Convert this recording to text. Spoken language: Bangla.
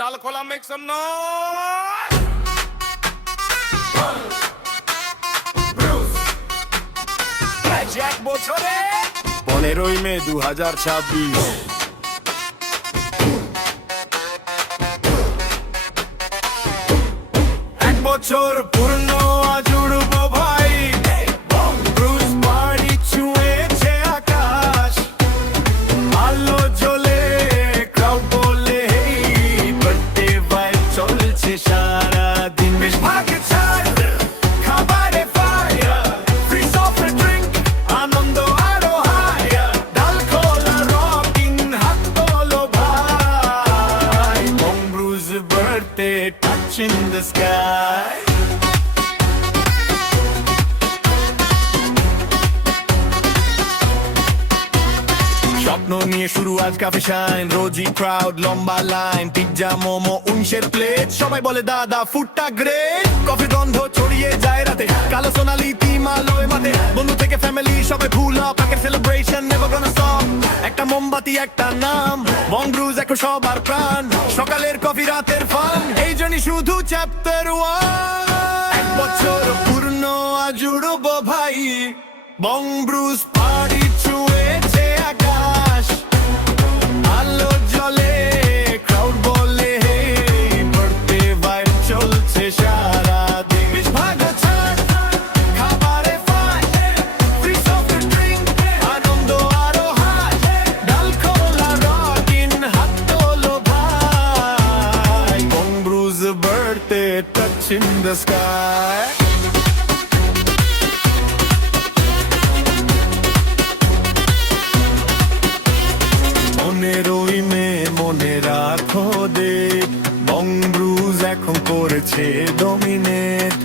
ডাল খোলা মেক সাম এক বছরে 15ই মে 2026 এক বছর পূর্ণ আজ উড়বো ভাই ব্রুস বাড়ি ছুঁয়েছে আকাশ আলো জ্বলে ক্রাউড বলে বার্থডে ভাইব চলছে সারা দিন বেশ ভাগে ছাড় খাবারে ফায়ার ফ্রি সফট ড্রিঙ্ক আনন্দ আরো হায়ার ডাল খোলা রকিং হাত তোলো ভাই Bong bros birthday touch in the sky স্বপ্ন নিয়ে শুরু আজ কাফে শাইন রোজি ক্রাউড লম্বা লাইন পিৎজা মোমো 19 প্লেট সবাই বলে দাদা ফুডটা গ্রেট কফি গন্ধ ছড়িয়ে যায় রাতে কালো সোনালি টিম আলোয় মাতে বন্ধু থেকে ফ্যামিলি সবাই full up packet celebration never gonna stop একটা মোমবাতি একটা নাম বং ব্রুজ এখন সবার প্রাণ সকালের কফি রাতের ফান এই জন্যই শুধু চ্যাপ্টার 1 এক বছর পূর্ণ আজ উড়বো ভাই বং ব্রুজ পার্টি ছুঁয়েছে আকাশ আলো জ্বলে ক্রাউড বলে বার্থডে ভাইব চলছে সারা দিন বেশ ভালো ছাড় খাবারে ফায়ার ফ্রি সফট ড্রিঙ্ক আনন্দ আরো হাই ডাল খোলা রকিং হাত তোলো ভাই Bong bros birthday touch in the sky রই মে মনে রাখো দেখ বং ব্রুজ এখন করেছে ডমিনেট